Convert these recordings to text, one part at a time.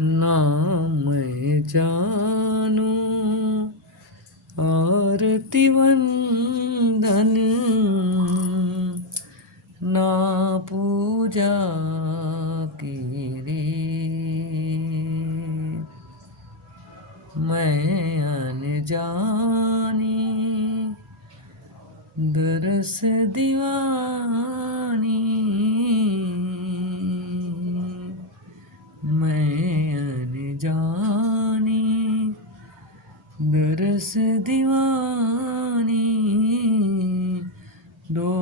ना मैं जानू आरती वंदन, ना पूजा की रे। मैं अनजानी दरस दीवानी, मैं अनजानी दरस दीवानी, दो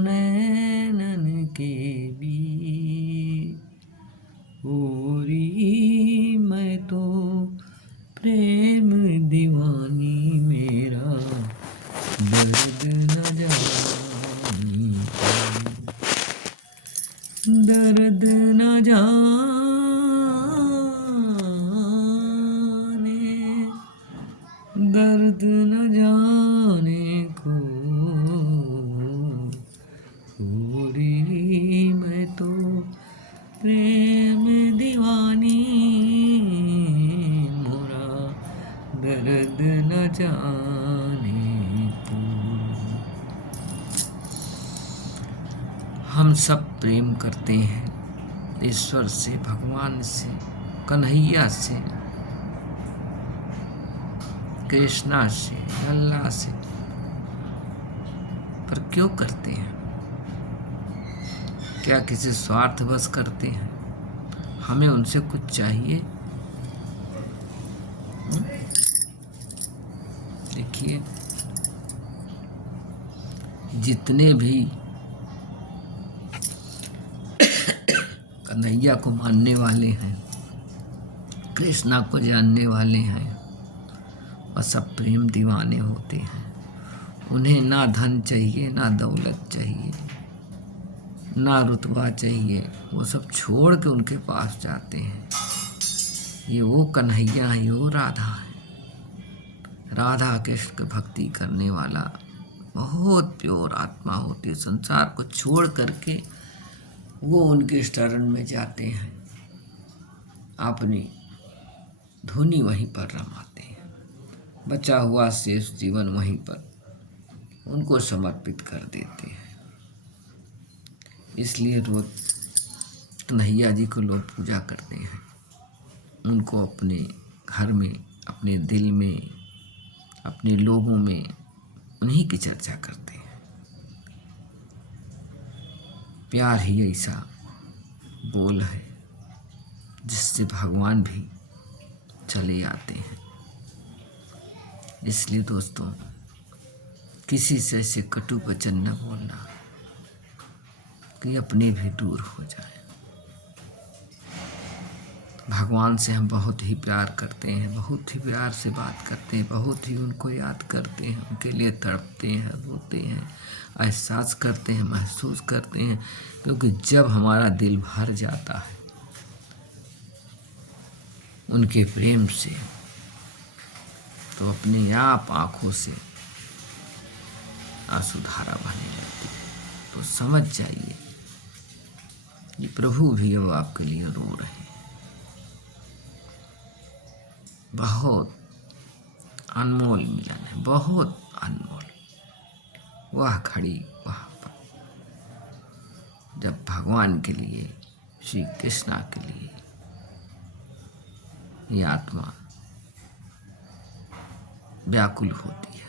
नैनन के बीच ओरी मैं तो प्रेम दीवानी, मेरा दर्द न जानी, दर्द न जाने, दर्द न जाने को पूरी मैं तो प्रेम दीवानी, मोरा दर्द न जाने को। हम सब प्रेम करते हैं ईश्वर से, भगवान से, कन्हैया से, कृष्णा से, अल्लाह से, पर क्यों करते हैं? क्या किसी स्वार्थ बस करते हैं? हमें उनसे कुछ चाहिए? देखिए, जितने भी कन्हैया को मानने वाले हैं, कृष्णा को जानने वाले हैं, वह सब प्रेम दीवाने होते हैं। उन्हें ना धन चाहिए, ना दौलत चाहिए, ना रुतबा चाहिए, वो सब छोड़ के उनके पास जाते हैं। ये वो कन्हैया है, ये वो राधा है। राधा कृष्ण की भक्ति करने वाला बहुत प्योर आत्मा होती है। संसार को छोड़ करके वो उनके शरण में जाते हैं, अपनी धुनी वहीं पर रमाते हैं, बचा हुआ शेष जीवन वहीं पर उनको समर्पित कर देते हैं। इसलिए रोज कन्हैया जी को लोग पूजा करते हैं, उनको अपने घर में, अपने दिल में, अपने लोगों में उन्हीं की चर्चा करते हैं। प्यार ही ऐसा बोल है जिससे भगवान भी चले आते हैं। इसलिए दोस्तों, किसी से ऐसे कटु वचन न बोलना कि अपने भी दूर हो जाए। भगवान से हम बहुत ही प्यार करते हैं, बहुत ही प्यार से बात करते हैं, बहुत ही उनको याद करते हैं, उनके लिए तड़पते हैं, रोते हैं, एहसास करते हैं, महसूस करते हैं। क्योंकि जब हमारा दिल भर जाता है उनके प्रेम से, तो अपने आप आँखों से आंसुधारा बहने लगती है। तो समझ जाइए ये प्रभु भी अब आपके लिए रो रहे हैं। बहुत अनमोल मिलन है, बहुत अनमोल। वह घड़ी, वह पल जब भगवान के लिए, श्री कृष्णा के लिए ये आत्मा व्याकुल होती है।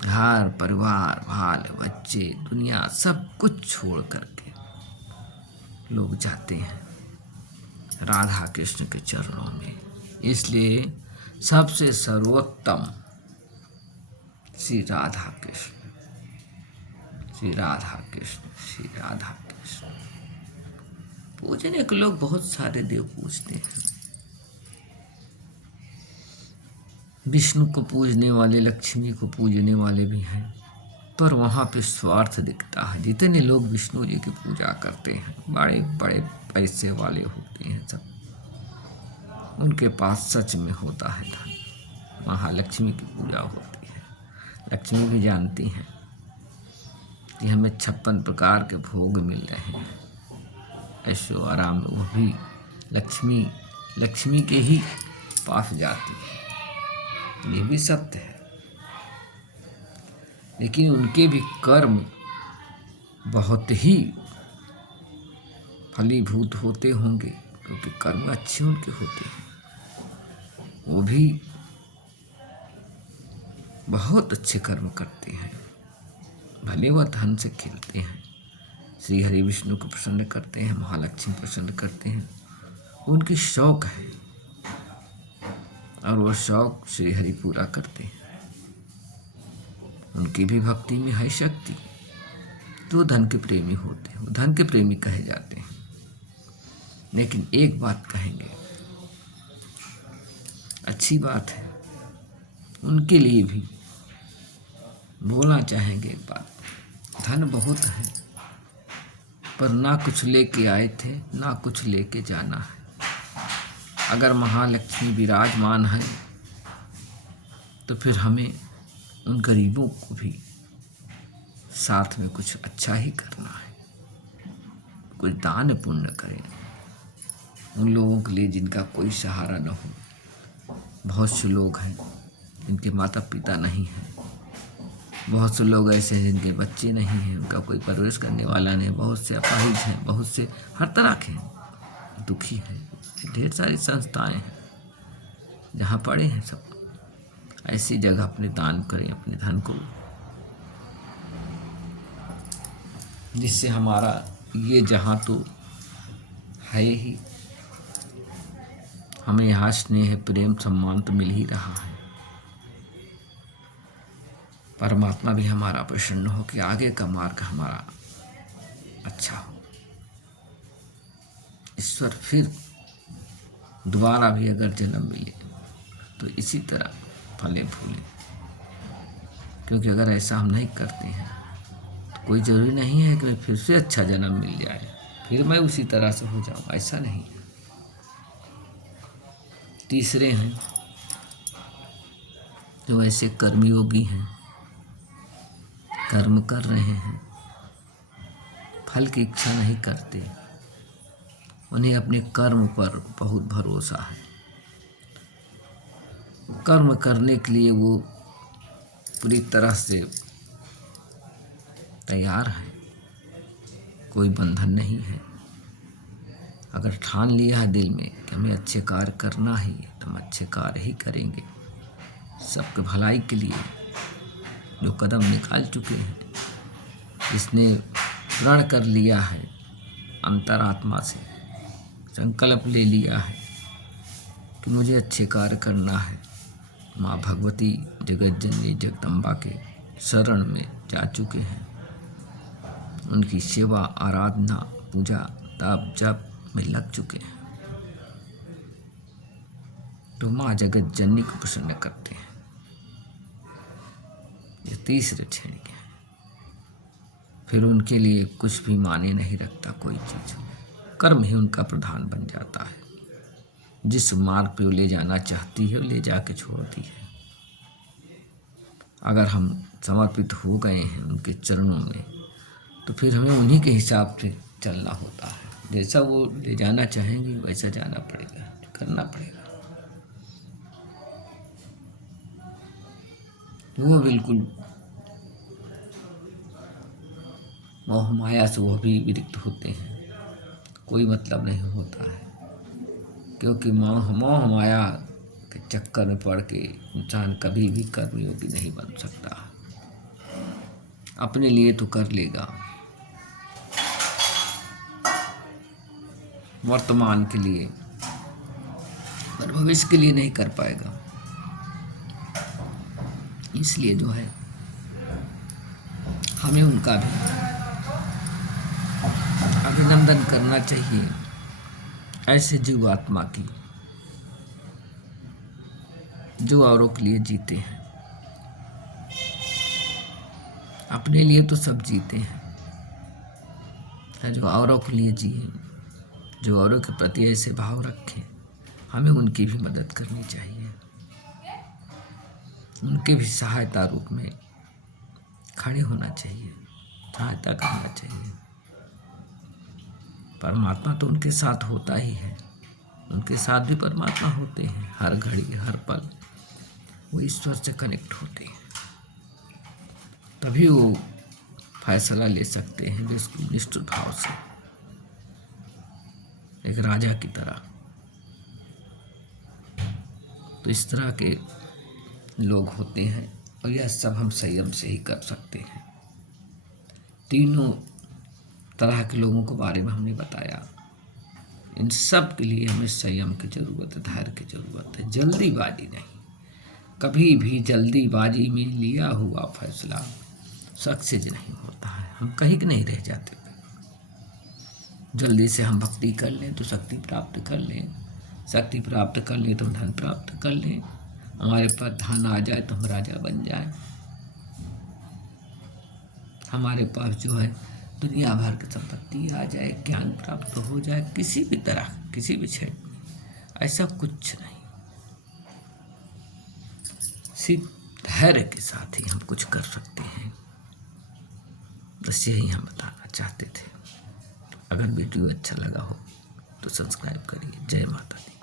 घर परिवार, बाल बच्चे, दुनिया सब कुछ छोड़ करके लोग जाते हैं राधा कृष्ण के चरणों में। इसलिए सबसे सर्वोत्तम श्री राधा कृष्ण, श्री राधा कृष्ण, श्री राधा कृष्ण। पूजने के लोग बहुत सारे देव पूजते हैं। विष्णु को पूजने वाले, लक्ष्मी को पूजने वाले भी हैं, पर वहाँ पे स्वार्थ दिखता है। जितने लोग विष्णु जी की पूजा करते हैं, बड़े बड़े पैसे वाले होते हैं सब, उनके पास सच में होता है धन। महालक्ष्मी की पूजा होती है। लक्ष्मी भी जानती हैं कि हमें 56 प्रकार के भोग मिल रहे हैं, ऐशो आराम में, वो भी लक्ष्मी लक्ष्मी के ही पास जाती है, ये भी सत्य है। लेकिन उनके भी कर्म बहुत ही फलीभूत होते होंगे, क्योंकि कर्म अच्छे उनके होते हैं। वो भी बहुत अच्छे कर्म करते हैं, भले वह धन से खेलते हैं, श्री हरि विष्णु को प्रसन्न करते हैं, महालक्ष्मी प्रसन्न करते हैं, उनकी शौक है और वो शौक श्री हरि पूरा करते हैं। उनकी भी भक्ति में है शक्ति, तो धन के प्रेमी होते हैं, वो धन के प्रेमी कहे जाते हैं। लेकिन एक बात कहेंगे, अच्छी बात है, उनके लिए भी बोलना चाहेंगे एक बात, धन बहुत है पर ना कुछ लेके आए थे, ना कुछ लेके जाना है। अगर महालक्ष्मी विराजमान है तो फिर हमें उन गरीबों को भी साथ में कुछ अच्छा ही करना है, कुछ दान पुण्य करें उन लोगों के लिए जिनका कोई सहारा न हो। बहुत से लोग हैं जिनके माता पिता नहीं हैं, बहुत से लोग ऐसे हैं जिनके बच्चे नहीं हैं, उनका कोई परवरिश करने वाला नहीं, बहुत से अपाहिज हैं, बहुत से हर तरह के दुखी हैं। ढेर सारी संस्थाएं हैं जहाँ पड़े हैं सब, ऐसी जगह अपने दान करें अपने धन को, जिससे हमारा ये जहाँ तो है ही, हमें यहाँ स्नेह प्रेम सम्मान तो मिल ही रहा है। परमात्मा भी हमारा प्रसन्न हो कि आगे का मार्ग हमारा अच्छा हो। ईश्वर फिर दोबारा भी अगर जन्म मिले तो इसी तरह फले फूले, क्योंकि अगर ऐसा हम नहीं करते हैं तो कोई ज़रूरी नहीं है कि फिर से अच्छा जन्म मिल जाए, फिर मैं उसी तरह से हो जाऊँ, ऐसा नहीं। तीसरे हैं जो ऐसे कर्मयोगी हैं, कर्म कर रहे हैं, फल की इच्छा नहीं करते, उन्हें अपने कर्म पर बहुत भरोसा है। कर्म करने के लिए वो पूरी तरह से तैयार है, कोई बंधन नहीं है। अगर ठान लिया है दिल में कि हमें अच्छे कार्य करना ही है तो हम अच्छे कार्य ही करेंगे, सबके भलाई के लिए जो कदम निकाल चुके हैं, जिसने प्रण कर लिया है, अंतरात्मा से संकल्प ले लिया है कि मुझे अच्छे कार्य करना है, माँ भगवती जगत जननी जगदम्बा के शरण में जा चुके हैं, उनकी सेवा आराधना पूजा ताप जप में लग चुके हैं, तो माँ जगत जननी को प्रसन्न करते हैं। ये तीसरे श्रेणी के हैं। फिर उनके लिए कुछ भी माने नहीं रखता कोई चीज़, कर्म ही उनका प्रधान बन जाता है। जिस मार्ग पे वो ले जाना चाहती है वो ले जाके छोड़ती है। अगर हम समर्पित हो गए हैं उनके चरणों में तो फिर हमें उन्हीं के हिसाब से चलना होता है, जैसा वो ले जाना चाहेंगे वैसा जाना पड़ेगा, करना पड़ेगा। वो बिल्कुल मोह माया से वो भी विरक्त होते हैं, कोई मतलब नहीं होता है, क्योंकि मोह माया के चक्कर में पड़ के इंसान कभी भी कर्मयोगी नहीं बन सकता। अपने लिए तो कर लेगा, वर्तमान के लिए, पर भविष्य के लिए नहीं कर पाएगा। इसलिए जो है हमें उनका भी अभिनंदन करना चाहिए, ऐसे जीवात्मा की जो औरों के लिए जीते हैं। अपने लिए तो सब जीते हैं, जो औरों के लिए जिए, जो औरों के प्रति ऐसे भाव रखें, हमें उनकी भी मदद करनी चाहिए, उनके भी सहायता रूप में खड़े होना चाहिए, सहायता करना चाहिए। परमात्मा तो उनके साथ होता ही है, उनके साथ भी परमात्मा होते हैं, हर घड़ी हर पल वो ईश्वर से कनेक्ट होते हैं, तभी वो फैसला ले सकते हैं बिल्कुल निष्ठुर भाव से, एक राजा की तरह। तो इस तरह के लोग होते हैं और यह सब हम संयम से ही कर सकते हैं। तीनों तरह के लोगों के बारे में हमने बताया। इन सब के लिए हमें संयम की ज़रूरत है, धैर्य की ज़रूरत है, जल्दीबाजी नहीं। कभी भी जल्दीबाजी में लिया हुआ फैसला सक्सेस नहीं होता है, हम कहीं के नहीं रह जाते। जल्दी से हम भक्ति कर लें तो शक्ति प्राप्त कर लें, शक्ति प्राप्त कर लें तो धन प्राप्त कर लें, हमारे पास धन आ जाए तो हम राजा बन जाए, हमारे पास जो है दुनिया भर की संपत्ति आ जाए, ज्ञान प्राप्त हो जाए, किसी भी तरह किसी भी क्षेत्र में, ऐसा कुछ नहीं। सिर्फ धैर्य के साथ ही हम कुछ कर सकते हैं। बस यही हम बताना चाहते थे। अगर वीडियो अच्छा लगा हो तो सब्सक्राइब करिए। जय माता दी।